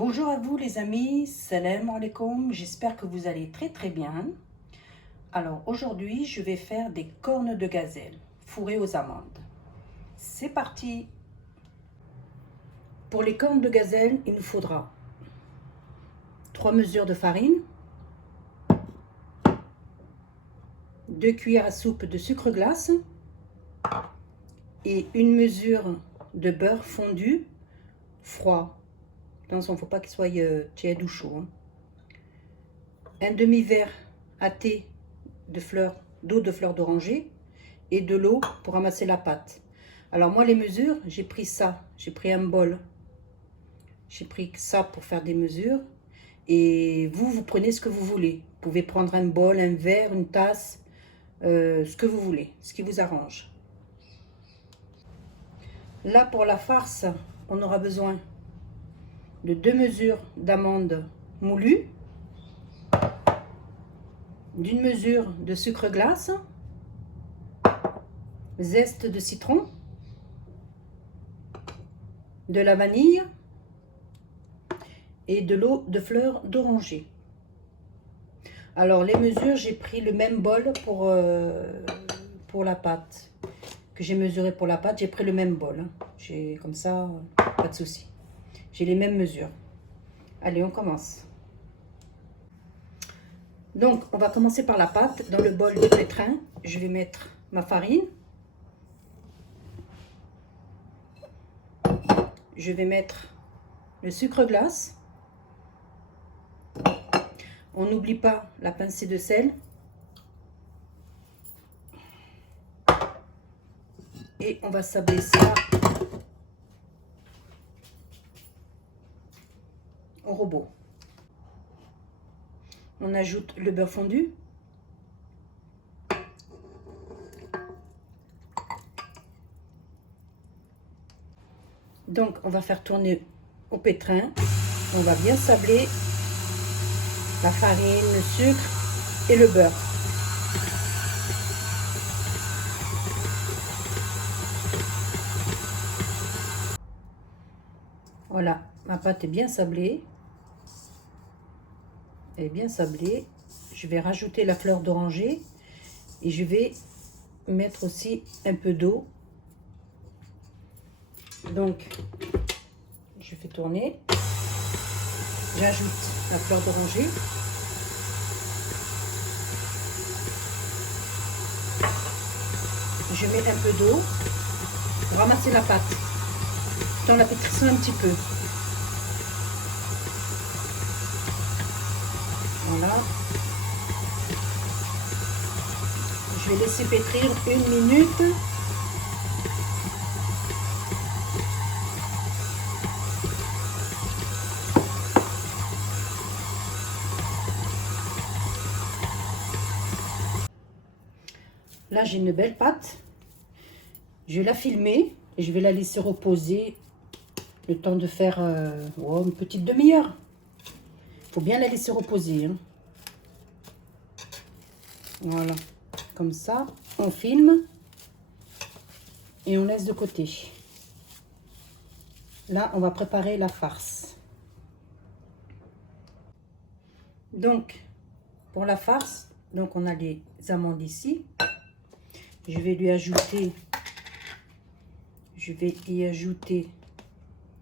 Bonjour à vous les amis, salam alaikum, j'espère que vous allez très bien. Alors aujourd'hui je vais faire des cornes de gazelle fourrées aux amandes. C'est parti. Pour les cornes de gazelle, il nous faudra 3 mesures de farine, 2 cuillères à soupe de sucre glace et une mesure de beurre fondu froid. Attention, il ne faut pas qu'il soit tiède ou chaud. Un demi-verre à thé d'eau de fleur d'oranger et de l'eau pour ramasser la pâte. Alors moi les mesures, j'ai pris ça, j'ai pris un bol. J'ai pris ça pour faire des mesures. Et vous prenez ce que vous voulez. Vous pouvez prendre un bol, un verre, une tasse, ce que vous voulez, ce qui vous arrange. Là pour la farce, on aura besoin de 2 mesures d'amandes moulues, d'une mesure de sucre glace, zeste de citron, de la vanille et de l'eau de fleur d'oranger. Alors les mesures, j'ai pris le même bol pour la pâte que j'ai mesuré pour la pâte, j'ai pris le même bol. J'ai comme ça, pas de souci. J'ai les mêmes mesures. Allez, on commence. Donc, on va commencer par la pâte. Dans le bol de pétrin, je vais mettre ma farine. Je vais mettre le sucre glace. On n'oublie pas la pincée de sel. Et on va sabler ça au robot. On ajoute le beurre fondu. Donc, on va faire tourner au pétrin. On va bien sabler la farine, le sucre et le beurre. Voilà, ma pâte est bien sablée. Elle est bien sablée. Je vais rajouter la fleur d'oranger et je vais mettre aussi un peu d'eau. Donc, je fais tourner. J'ajoute la fleur d'oranger. Je mets un peu d'eau pour ramasser la pâte, tout en la pétrissant un petit peu. Voilà. Je vais laisser pétrir 1 minute. Là, j'ai une belle pâte. Je vais la filmer et je vais la laisser reposer le temps de faire une petite demi-heure. Il faut bien la laisser reposer. Hein. Voilà. Comme ça, on filme et on laisse de côté. Là, on va préparer la farce. Donc, pour la farce, donc on a les amandes ici. Je vais y ajouter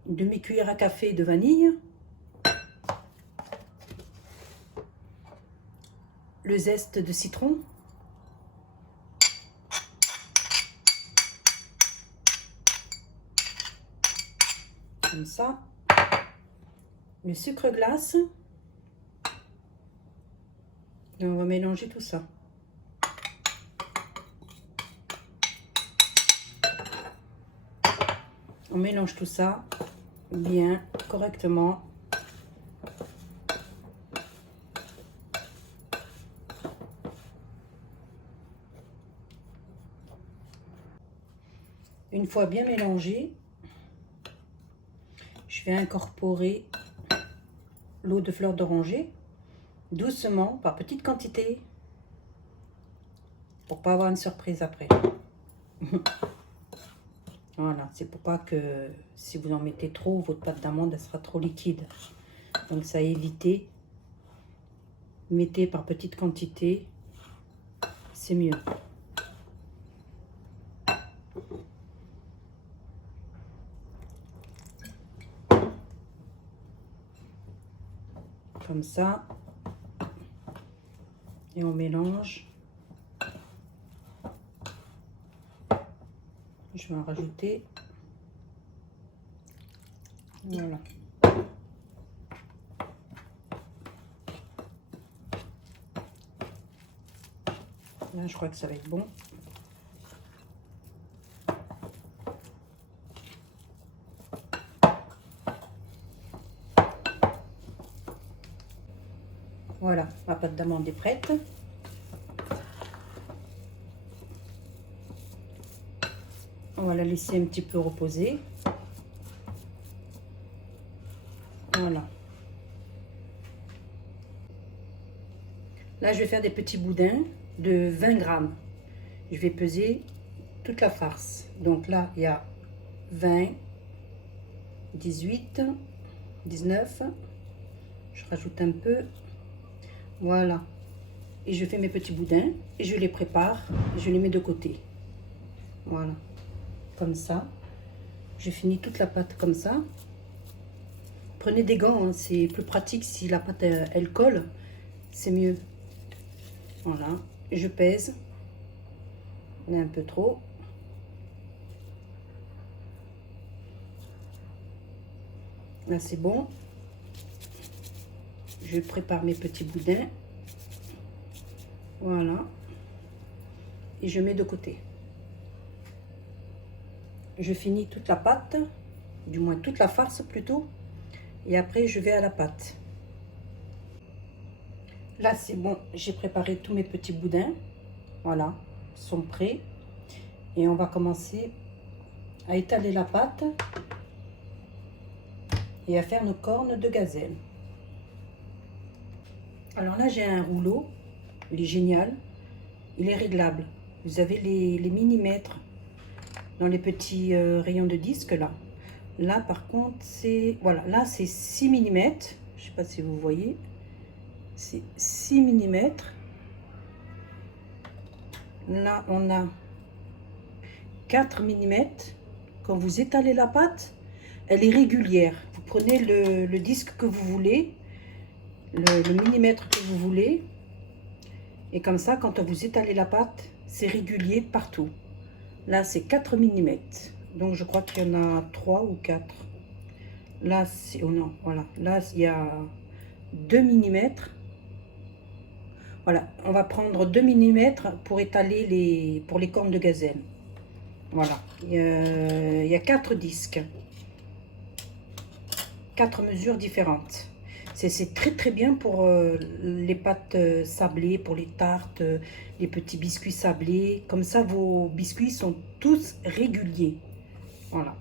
une demi-cuillère à café de vanille, le zeste de citron, comme ça, le sucre glace, et on va mélanger tout ça. On mélange tout ça bien, correctement. Une fois bien mélangé, je vais incorporer l'eau de fleur d'oranger, doucement, par petite quantité, pour pas avoir une surprise après. Voilà, c'est pour pas que si vous en mettez trop, votre pâte d'amande elle sera trop liquide. Donc ça à éviter. Mettez par petite quantité, c'est mieux. Comme ça. Et on mélange. Je vais en rajouter. Voilà. Là, je crois que ça va être bon. Voilà, ma pâte d'amande est prête. On va la laisser un petit peu reposer. Voilà. Là, je vais faire des petits boudins de 20 grammes. Je vais peser toute la farce. Donc là, il y a 20, 18, 19. Je rajoute un peu. Voilà. Et je fais mes petits boudins et je les prépare. Et je les mets de côté. Voilà. Comme ça. Je finis toute la pâte comme ça. Prenez des gants, hein, c'est plus pratique si la pâte elle colle. C'est mieux. Voilà. Et je pèse. On est un peu trop. Là, c'est bon. Je prépare mes petits boudins. Voilà. Et je mets de côté. Je finis toute la pâte, du moins toute la farce plutôt. Et après, je vais à la pâte. Là, c'est bon. J'ai préparé tous mes petits boudins. Voilà. Ils sont prêts. Et on va commencer à étaler la pâte et à faire nos cornes de gazelle. Alors là, j'ai un rouleau. Il est génial. Il est réglable. Vous avez les millimètres dans les petits rayons de disque là. Là, par contre, c'est... Voilà, là, c'est 6 millimètres. Je ne sais pas si vous voyez. C'est 6 millimètres. Là, on a 4 millimètres. Quand vous étalez la pâte, elle est régulière. Vous prenez le disque que vous voulez, le millimètre que vous voulez. Et comme ça, quand vous étalez la pâte, c'est régulier partout. Là, c'est 4 millimètres. Donc, je crois qu'il y en a 3 ou 4. Là, c'est... Oh non, voilà. Là, il y a 2 millimètres. Voilà, on va prendre 2 millimètres pour étaler pour les cornes de gazelle. Voilà, il y a 4 disques. 4 mesures différentes. C'est très très bien pour les pâtes sablées, pour les tartes, les petits biscuits sablés. Comme ça, vos biscuits sont tous réguliers. Voilà.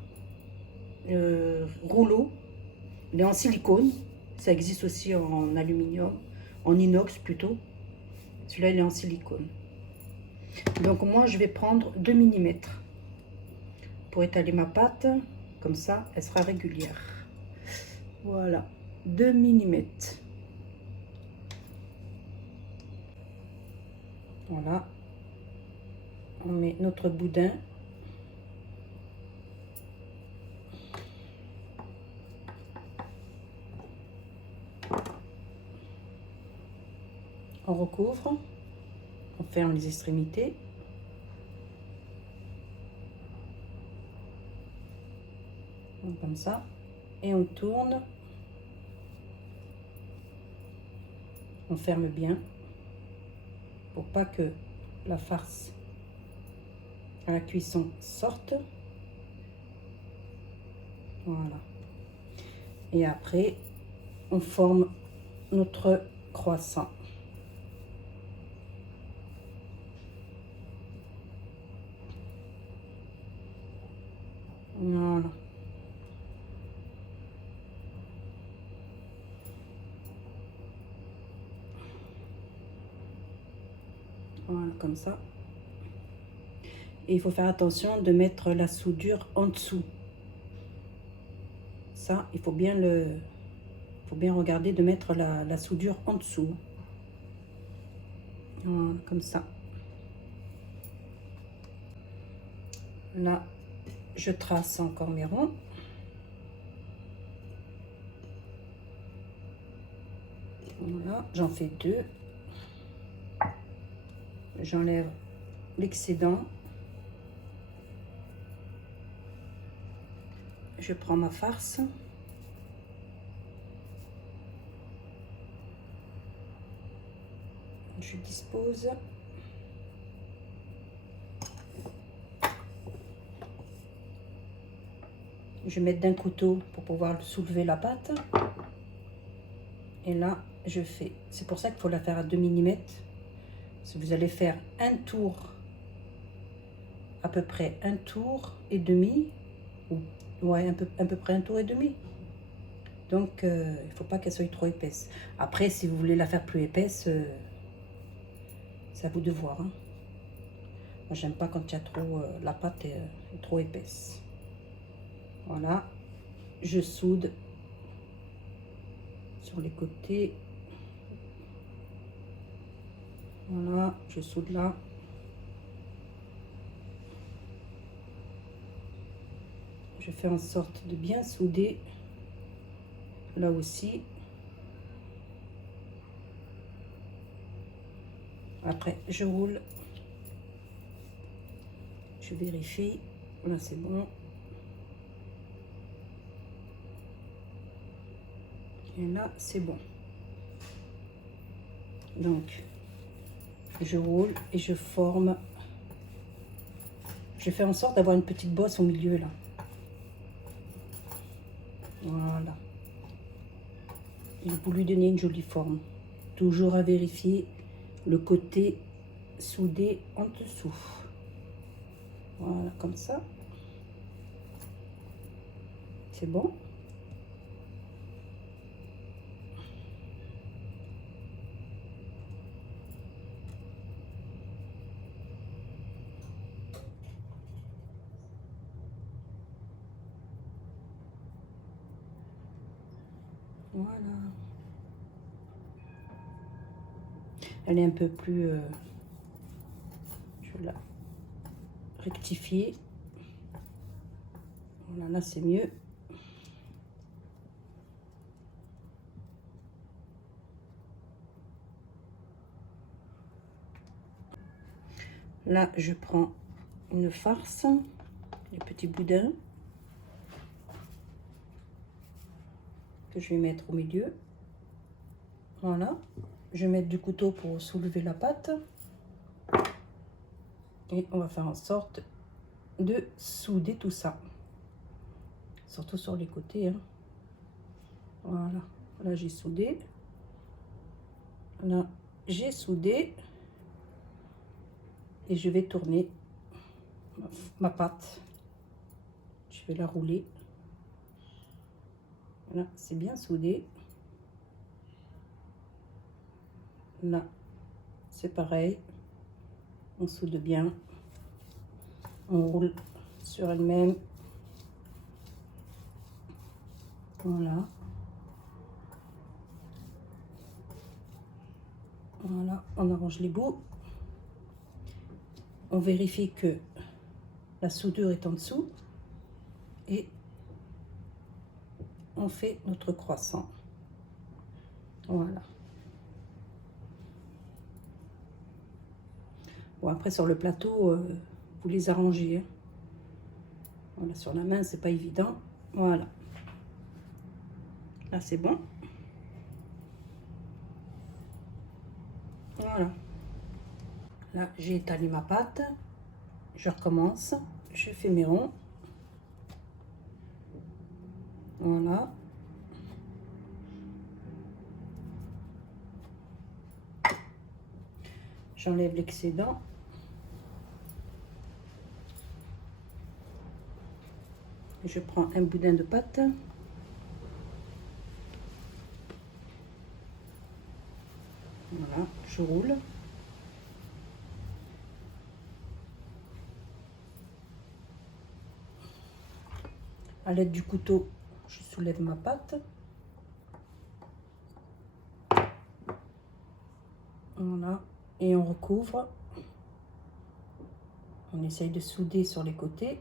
Rouleau, il est en silicone. Ça existe aussi en aluminium, en inox plutôt. Celui-là, il est en silicone. Donc moi, je vais prendre 2 millimètres pour étaler ma pâte. Comme ça, elle sera régulière. Voilà, 2 millimètres. Voilà. On met notre boudin. On recouvre. On ferme les extrémités. Comme ça. Et on tourne. On ferme bien. Pour pas que la farce à la cuisson sorte. Voilà. Et après, on forme notre croissant. Voilà. Voilà, comme ça. Et il faut faire attention de mettre la soudure en dessous. Ça, il faut bien faut bien regarder de mettre la soudure en dessous. Voilà, comme ça. Là, je trace encore mes ronds. Voilà, j'en fais 2. J'enlève l'excédent. Je prends ma farce. Je dispose. Je vais mettre d'un couteau pour pouvoir soulever la pâte. Et là, je fais. C'est pour ça qu'il faut la faire à 2 mm. Si vous allez faire un tour, à peu près un tour et demi, ou ouais, à peu près un tour et demi. Donc, il ne faut pas qu'elle soit trop épaisse. Après, si vous voulez la faire plus épaisse, c'est à vous de voir. Hein. Moi, j'aime pas quand il y a trop, la pâte est trop épaisse. Voilà, je soude sur les côtés. Voilà, je soude là. Je fais en sorte de bien souder là aussi. Après, je roule. Je vérifie. Là, c'est bon. Et là, c'est bon. Donc, je roule et je forme. Je fais en sorte d'avoir une petite bosse au milieu, là. Voilà. Et pour lui donner une jolie forme. Toujours à vérifier le côté soudé en dessous. Voilà, comme ça. C'est bon. Voilà. Elle est un peu plus... je vais la rectifier. Voilà, là c'est mieux. Là, je prends une farce, les petits boudins que je vais mettre au milieu. Voilà. Je vais mettre du couteau pour soulever la pâte. Et on va faire en sorte de souder tout ça. Surtout sur les côtés. Hein. Voilà. Là, j'ai soudé. Là, j'ai soudé. Et je vais tourner ma pâte. Je vais la rouler. Voilà, c'est bien soudé. Là, c'est pareil. On soude bien. On roule sur elle-même. Voilà. Voilà, on arrange les bouts. On vérifie que la soudure est en dessous. Et on fait notre croissant. Voilà. Bon, après, sur le plateau, vous les arrangez. Hein. Voilà, sur la main, c'est pas évident. Voilà. Là, c'est bon. Voilà. Là, j'ai étalé ma pâte. Je recommence. Je fais mes ronds. Voilà. J'enlève l'excédent. Je prends un boudin de pâte. Voilà, je roule. À l'aide du couteau, je soulève ma pâte. Voilà. Et on recouvre. On essaye de souder sur les côtés.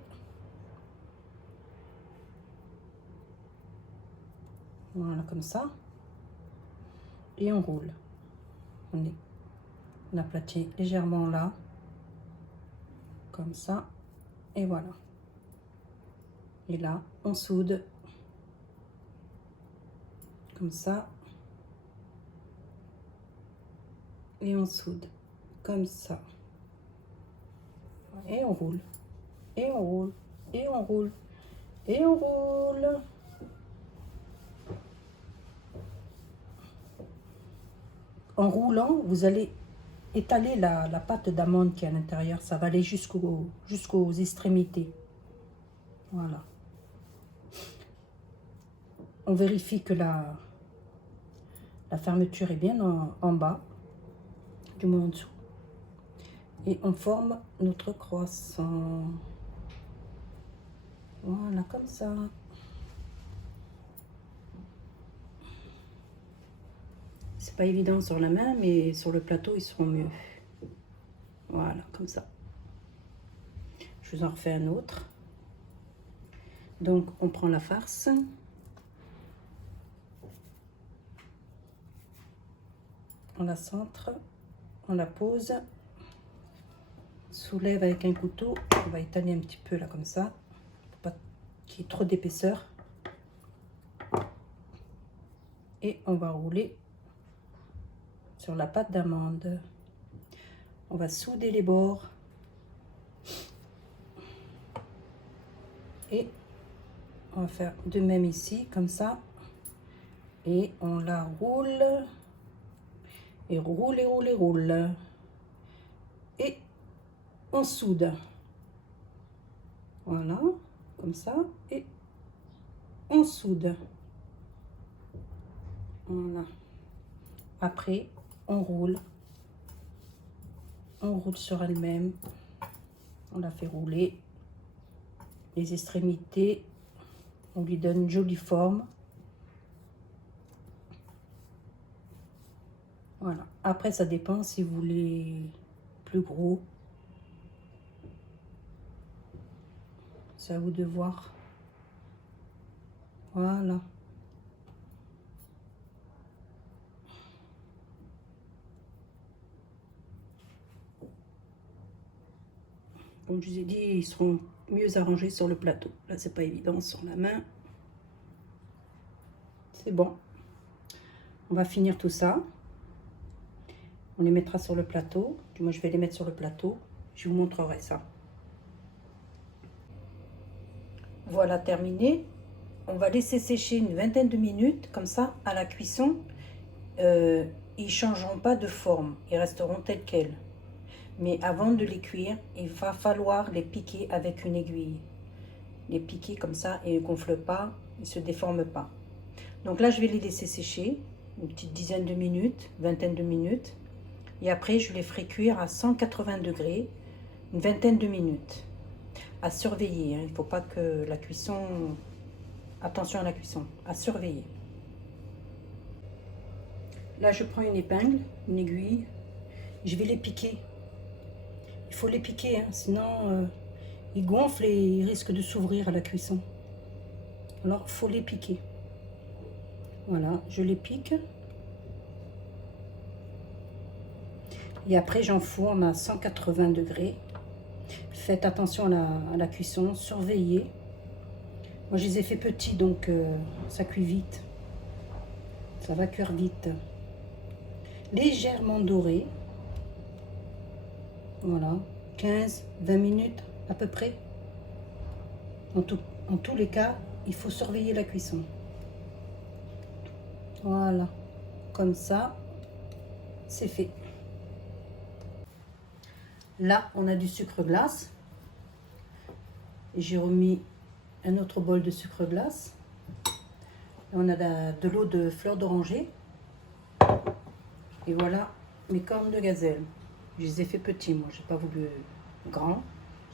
Voilà, comme ça. Et on roule. On aplatit légèrement là. Comme ça. Et voilà. Et là, on soude. Comme ça. Et on soude. Comme ça. Et on roule. Et on roule. Et on roule. Et on roule. En roulant, vous allez étaler la pâte d'amande qui est à l'intérieur. Ça va aller jusqu'aux extrémités. Voilà. On vérifie que la fermeture est bien en bas, du moins en dessous. Et on forme notre croissant. Voilà, comme ça. C'est pas évident sur la main, mais sur le plateau, ils seront mieux. Voilà, comme ça. Je vous en refais un autre. Donc, on prend la farce. On la centre. On la pose. Soulève avec un couteau. On va étaler un petit peu là, comme ça. Pour pas qu'il y ait trop d'épaisseur. Et on va rouler sur la pâte d'amande. On va souder les bords. Et on va faire de même ici, comme ça. Et on la roule. Et roule, et roule, et roule. Et on soude. Voilà, comme ça. Et on soude. Voilà. Après, on roule. On roule sur elle-même. On la fait rouler. Les extrémités, on lui donne une jolie forme. Voilà. Après, ça dépend si vous voulez plus gros. C'est à vous de voir. Voilà. Comme je vous ai dit, ils seront mieux arrangés sur le plateau. Là, c'est pas évident sur la main. C'est bon. On va finir tout ça. On les mettra sur le plateau. Moi, je vais les mettre sur le plateau. Je vous montrerai ça. Voilà, terminé. On va laisser sécher une vingtaine de minutes. Comme ça, à la cuisson, ils ne changeront pas de forme. Ils resteront tels quels. Mais avant de les cuire, il va falloir les piquer avec une aiguille. Les piquer comme ça et ils ne gonflent pas, ils ne se déforment pas. Donc là, je vais les laisser sécher une petite dizaine de minutes, vingtaine de minutes. Et après, je les ferai cuire à 180 degrés, une vingtaine de minutes. À surveiller, hein. Il ne faut pas que la cuisson... Attention à la cuisson, à surveiller. Là, je prends une épingle, une aiguille. Je vais les piquer. Il faut les piquer, hein, sinon ils gonflent et ils risquent de s'ouvrir à la cuisson. Alors, il faut les piquer. Voilà, je les pique. Et après, j'enfourne à 180 degrés. Faites attention à la cuisson, surveillez. Moi, je les ai fait petits, donc ça cuit vite. Ça va cuire vite. Légèrement doré. Voilà, 15-20 minutes à peu près. En tous les cas, il faut surveiller la cuisson. Voilà, comme ça, c'est fait. Là, on a du sucre glace. J'ai remis un autre bol de sucre glace. On a de l'eau de fleur d'oranger. Et voilà mes cornes de gazelle. Je les ai fait petits, moi. Je n'ai pas voulu grand.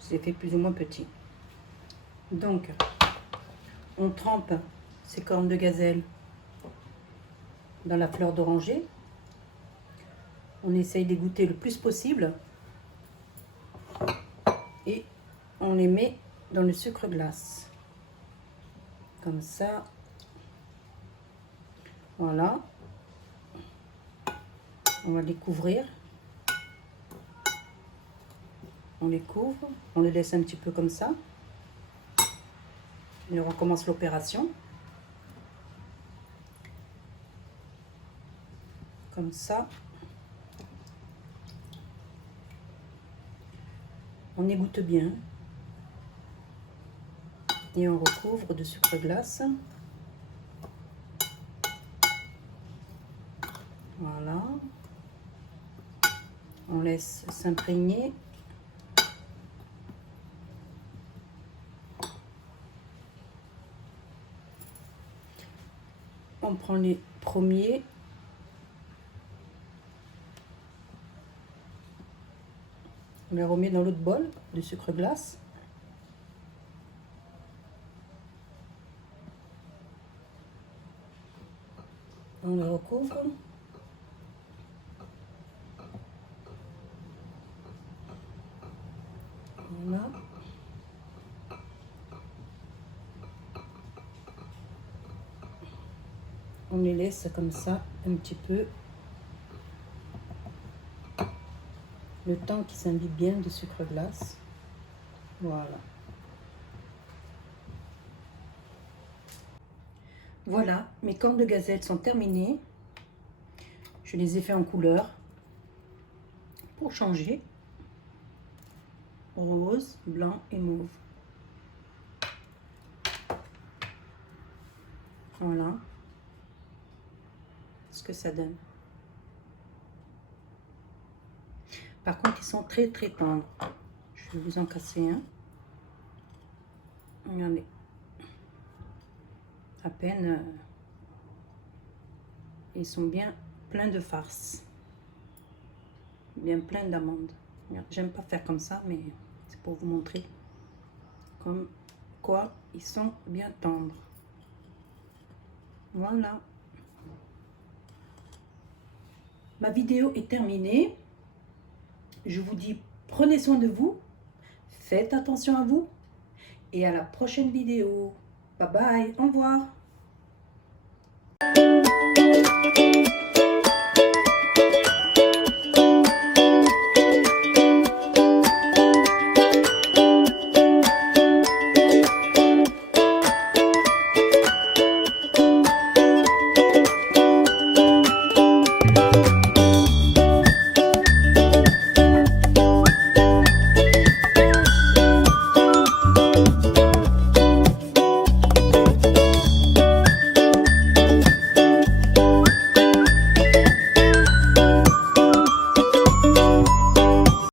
Je les ai fait plus ou moins petits. Donc, on trempe ces cornes de gazelle dans la fleur d'oranger. On essaye de goûter le plus possible. Et on les met dans le sucre glace. Comme ça. Voilà. On va les couvrir. On les couvre. On les laisse un petit peu comme ça. Et on recommence l'opération. Comme ça. On égoutte bien. Et on recouvre de sucre glace. Voilà. On laisse s'imprégner. On prend les premiers. On les remet dans l'autre bol de sucre glace. On les recouvre. Voilà. On les laisse comme ça un petit peu. Le temps qu'ils s'imbibent bien de sucre glace. Voilà. Voilà, mes cornes de gazelle sont terminées. Je les ai fait en couleur pour changer. Rose, blanc et mauve. Voilà ce que ça donne. Par contre, ils sont très très tendres. Je vais vous en casser un. Regardez. À peine. Ils sont bien pleins de farce. Bien plein d'amandes. J'aime pas faire comme ça, mais c'est pour vous montrer comme quoi ils sont bien tendres. Voilà. Ma vidéo est terminée. Je vous dis, prenez soin de vous. Faites attention à vous. Et à la prochaine vidéo. Bye bye. Au revoir.